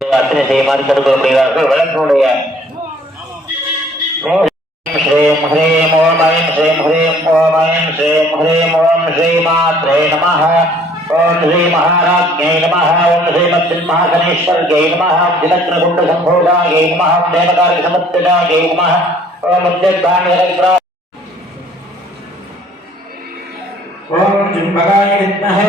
அத்தனை செய்யுமாறு கருதப்படுகிறார்கள் வழக்குடைய ஸ்ரீம் ஹ்ரீம் ஓம் ஐம் ஸ்ரீம் ஹ்ரீம் ஓம் ஐம் ஸ்ரீம் ஹ்ரீம் ஓம் ஸ்ரீமாத்ரே நமः ஓம் ஸ்ரீ மகாராஜ்ஞை நமः ஓம் ஸ்ரீமத்மகாகணேஸ்வர்யை நமः திலக்னகுண்ட சம்போதாயை நமः தேவகாரி சமுத்திராயை நமः ஓம் உத்யத்தானிரக்ரா ॐ जुम्बकाय विद्महे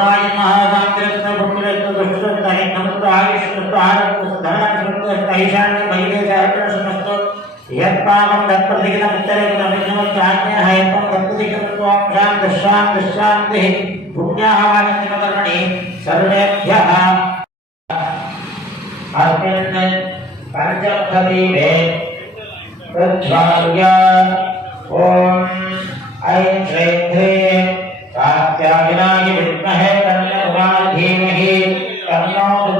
करुणाय महासाग्रस्त पुण्यरस्त दुष्टरस्त नमस्त आयुष्यस्त आरोग्यस्त धनरस्त ऐशान्य भैले सहस्रस्त यत्पावं तत्प्रतिगिनं उत्तरेगिनं हयत्वं तत्प्रतिगिनं त्वां शान्ति शान्ति शान्तिः पुण्याहवानन्तिमकर्मणि सर्वेभ्यः। अस्मिन् पञ्चमदीपे प्रज्वाल्य ॐ ऐं श्रीं ह्रीं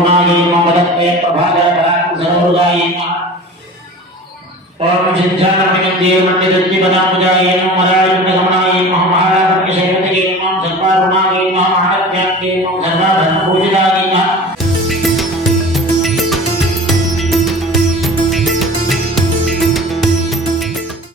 नमः। महाराजस्य शैवतये नमः सर्वारुणायै नमः महारत्याङ्गे नमः। सर्वाधनपूजितायै